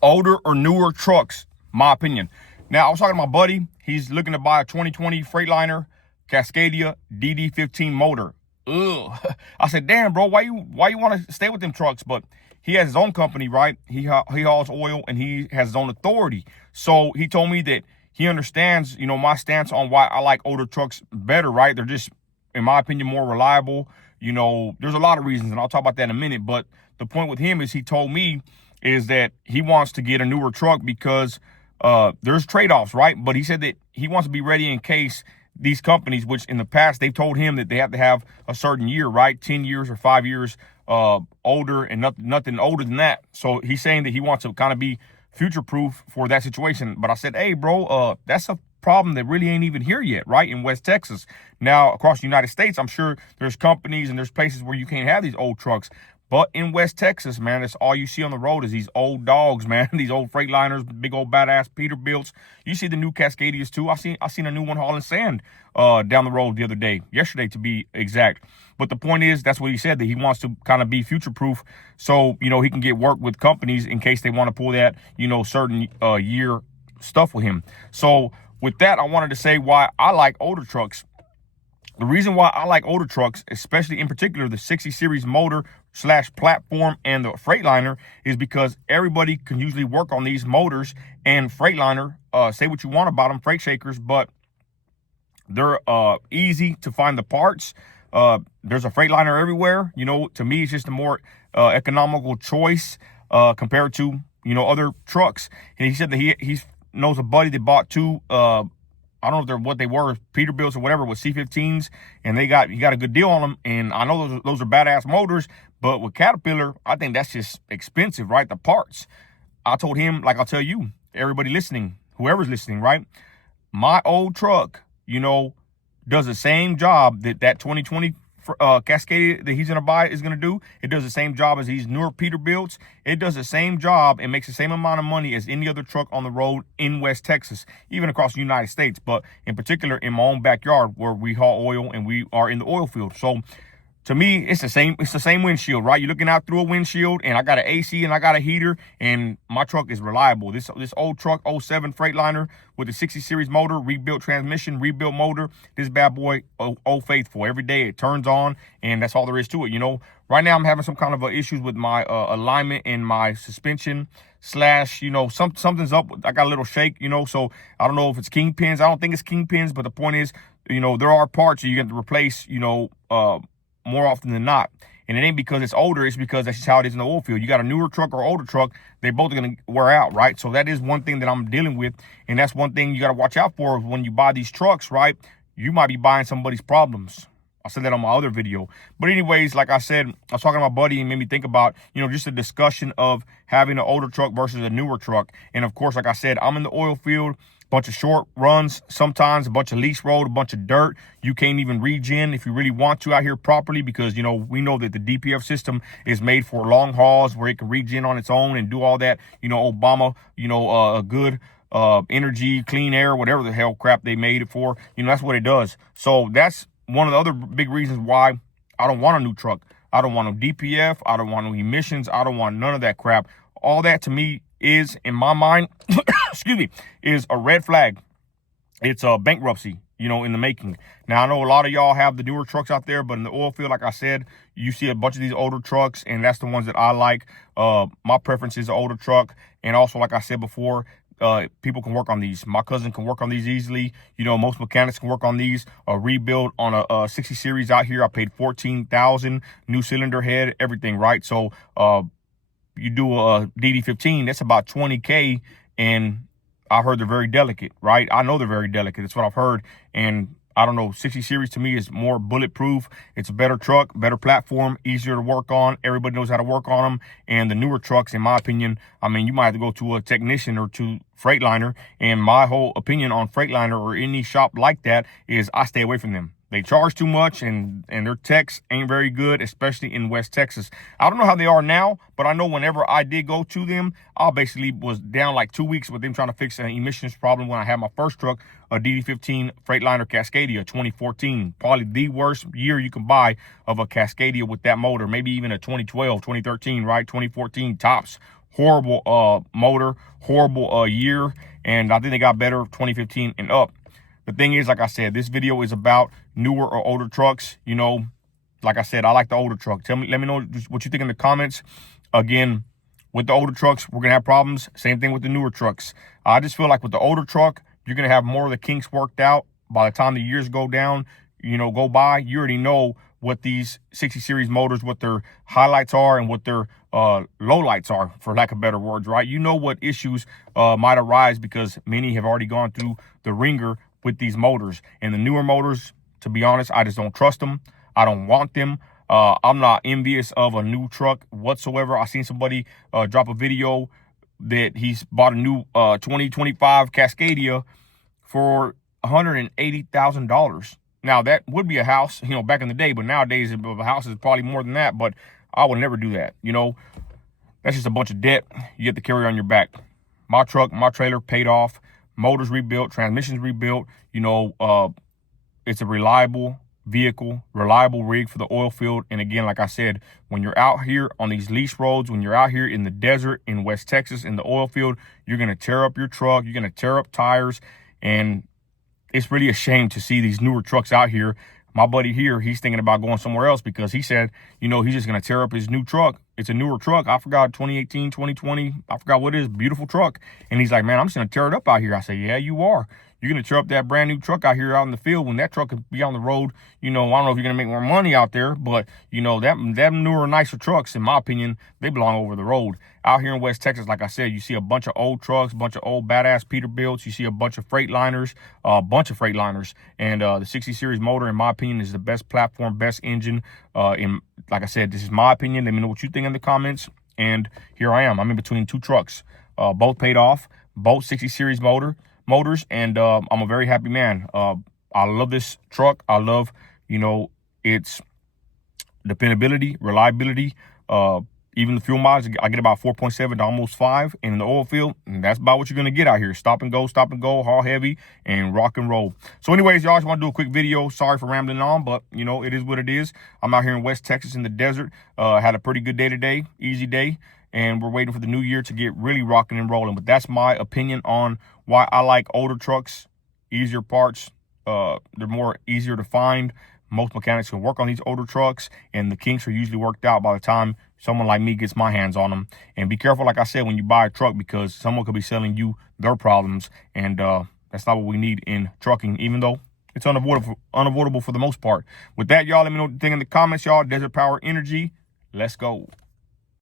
Older or newer trucks, my opinion. Now, I was talking to my buddy. He's looking to buy a 2020 Freightliner Cascadia DD15 motor. Ugh. I said, damn, bro, why you want to stay with them trucks? But he has his own company, right? He hauls oil and he has his own authority. So he told me that he understands, you know, my stance on why I like older trucks better, right? They're just, in my opinion, more reliable. You know, there's a lot of reasons, and I'll talk about that in a minute. But the point with him is he told me is that he wants to get a newer truck because there's trade-offs, right? But he said that he wants to be ready in case these companies, which in the past they've told him that they have to have a certain year, right? 10 years or 5 years older, and nothing older than that. So he's saying that he wants to kind of be future-proof for that situation. But I said, hey, bro, that's a problem that really ain't even here yet, right? In West Texas. Now, across the United States, I'm sure there's companies and there's places where you can't have these old trucks. But in West Texas, man, that's all you see on the road is these old dogs, man. These old Freightliners, big old badass Peterbilts. You see the new Cascadias too. I seen a new one hauling sand down the road the other day, yesterday to be exact. But the point is, that's what he said, that he wants to kind of be future-proof so, you know, he can get work with companies in case they want to pull that, you know, certain year stuff with him. So with that, I wanted to say why I like older trucks. The reason why I like older trucks, especially in particular the 60 series motor / platform and the Freightliner, is because everybody can usually work on these motors. And Freightliner, say what you want about them, freight shakers, but they're easy to find the parts. There's a Freightliner everywhere. You know, to me, it's just a more economical choice compared to, you know, other trucks. And he said that he knows a buddy that bought two I don't know if they're what they were, Peterbilts or whatever, with C15s, and he got a good deal on them. And I know those are badass motors, but with Caterpillar, I think that's just expensive, right? The parts. I told him, like I'll tell you, everybody listening, whoever's listening, right? My old truck, you know, does the same job that 2020 Cascadia that he's going to buy is going to do. It does the same job as these newer Peterbilts. It does the same job and makes the same amount of money as any other truck on the road in West Texas, even across the United States, but in particular in my own backyard where we haul oil and we are in the oil field. So to me, it's the same windshield, right? You're looking out through a windshield, and I got an AC and I got a heater, and my truck is reliable. This old truck, 07 Freightliner with a 60 series motor, rebuilt transmission, rebuilt motor. This bad boy, old faithful. Every day it turns on, and that's all there is to it. You know, right now I'm having some kind of issues with my alignment and my suspension / you know, something's up. I got a little shake, you know, so I don't know if it's kingpins. I don't think it's kingpins, but the point is, you know, there are parts that you get to replace, you know, more often than not. And it ain't because it's older, it's because that's just how it is in the oil field. You got a newer truck or older truck, they both are going to wear out, right? So that is one thing that I'm dealing with, and that's one thing you got to watch out for when you buy these trucks, right? You might be buying somebody's problems. I said that on my other video. But anyways, like I said, I was talking to my buddy and made me think about, you know, just a discussion of having an older truck versus a newer truck. And of course, like I said, I'm in the oil field. Bunch of short runs, sometimes a bunch of lease road, a bunch of dirt. You can't even regen if you really want to out here properly, because, you know, we know that the DPF system is made for long hauls where it can regen on its own and do all that, you know, Obama, you know, a good energy, clean air, whatever the hell crap they made it for. You know, that's what it does. So that's one of the other big reasons why I don't want a new truck. I don't want no DPF. I don't want no emissions. I don't want none of that crap. All that to me is, in my mind, excuse me, is a red flag. It's a bankruptcy, you know, in the making. Now, I know a lot of y'all have the newer trucks out there, but in the oil field, like I said, you see a bunch of these older trucks, and that's the ones that I like. My preference is the older truck. And also, like I said before, people can work on these. My cousin can work on these easily. You know, most mechanics can work on these. A rebuild on a 60 series out here, I paid $14,000, new cylinder head, everything, right? So, you do a DD15, that's about $20K, and I heard they're very delicate, right? I know they're very delicate. That's what I've heard. And I don't know, 60 series to me is more bulletproof. It's a better truck, better platform, easier to work on. Everybody knows how to work on them. And the newer trucks, in my opinion, I mean, you might have to go to a technician or to Freightliner. And my whole opinion on Freightliner or any shop like that is I stay away from them. They charge too much, and their techs ain't very good, especially in West Texas. I don't know how they are now, but I know whenever I did go to them, I basically was down like 2 weeks with them trying to fix an emissions problem when I had my first truck, a DD15 Freightliner Cascadia 2014. Probably the worst year you can buy of a Cascadia with that motor. Maybe even a 2012, 2013, right? 2014 tops. horrible motor, horrible year, and I think they got better 2015 and up. The thing is, like I said, this video is about newer or older trucks. You know, like I said, I like the older truck. Let me know what you think in the comments. Again, with the older trucks, we're gonna have problems. Same thing with the newer trucks. I just feel like with the older truck, you're gonna have more of the kinks worked out. By the time the years go by, you already know what these 60 series motors, what their highlights are and what their lowlights are, for lack of better words, right? You know what issues might arise because many have already gone through the ringer with these motors. And the newer motors, to be honest, I just don't trust them. I don't want them. I'm not envious of a new truck whatsoever. I seen somebody drop a video that he's bought a new 2025 Cascadia for $180,000. Now, that would be a house, you know, back in the day, but nowadays a house is probably more than that, but I would never do that. You know, that's just a bunch of debt you have to carry on your back. My truck, my trailer paid off, motors rebuilt, transmissions rebuilt. You know, it's a reliable vehicle, reliable rig for the oil field. And again, like I said, when you're out here on these lease roads, when you're out here in the desert in West Texas in the oil field, you're going to tear up your truck, you're going to tear up tires, and it's really a shame to see these newer trucks out here. My buddy here, he's thinking about going somewhere else because he said, you know, he's just going to tear up his new truck. It's a newer truck. I forgot 2018, 2020. I forgot what it is. Beautiful truck. And he's like, man, I'm just going to tear it up out here. I say, yeah, you are. You're going to tear up that brand new truck out here out in the field when that truck could be on the road. You know, I don't know if you're going to make more money out there, but, you know, them newer, nicer trucks, in my opinion, they belong over the road. Out here in West Texas, like I said, you see a bunch of old trucks, a bunch of old badass Peterbilts. You see a bunch of Freightliners, And the 60 series motor, in my opinion, is the best platform, best engine. Like I said, this is my opinion. Let me know what you think in the comments. And here I am. I'm in between two trucks, both paid off, both 60 series motors, and I'm a very happy man. I love this truck. I love, you know, its dependability, reliability, even the fuel mileage. I get about 4.7 to almost 5 in the oil field, and that's about what you're going to get out here. Stop and go, haul heavy, and rock and roll. So anyways, y'all, just want to do a quick video. Sorry for rambling on, but, you know, it is what it is. I'm out here in West Texas in the desert. Had a pretty good day today, easy day, and we're waiting for the new year to get really rocking and rolling. But that's my opinion on why I like older trucks, easier parts. They're more easier to find. Most mechanics can work on these older trucks, and the kinks are usually worked out by the time someone like me gets my hands on them. And be careful, like I said, when you buy a truck, because someone could be selling you their problems, and that's not what we need in trucking, even though it's unavoidable for the most part. With that, y'all, let me know what you think in the comments, y'all. Desert Power Energy, let's go.